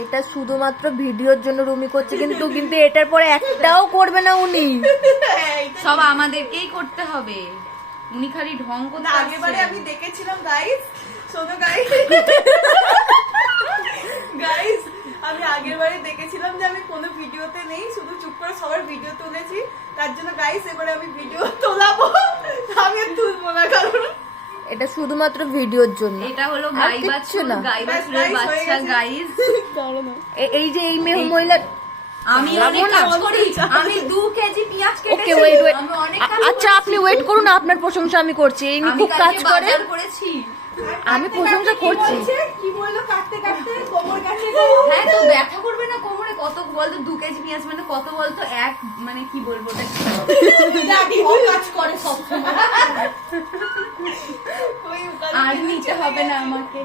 এটা শুধুমাত্র ভিডিওর জন্য রুমি করছে, কিন্তু এটার পরে একটাও করবে না উনি। সব আমাদেরকেই করতে হবে, উনি খালি ঢং করতে। আগেবারে আমি দেখেছিলাম গাইস, শোনো গাইস, গাইস আমি আগের বারে দেখেছিলাম যে আমি কোনো ভিডিওতে নেই, শুধু চুপ করে সবার ভিডিও তুলেছি। তার জন্য গাইস এবারে আমি ভিডিও তোলাবো, আমি তুলবো না, কারণ এটা শুধুমাত্র ভিডিওর জন্য। এটা হলো গাই বাছুর, গাই বাছুরের বাচ্চা গাইস। এই যে এই মহিলা, আমি অনেক কাজ করি, আমি 2 কেজি পেঁয়াজ কেটেছি। ওকে ওয়েট ওয়েট, আচ্ছা আপনি ওয়েট করুন, আপনার প্রশংসা আমি করছি। ইনি খুব কাজ করে, আমি প্রশংসা করছি। কি বললো কাটতে কাটতে কোমর কাটতে। হ্যাঁ তো ব্যথা করবে না কোমরে? কত বলতো 2 কেজি পেঁয়াজ মানে কত বলতো? এক মানে কি বলবো ওটা, দাদি ও কাজ করে সব সময়। আর নিতে হবে না আমাকে।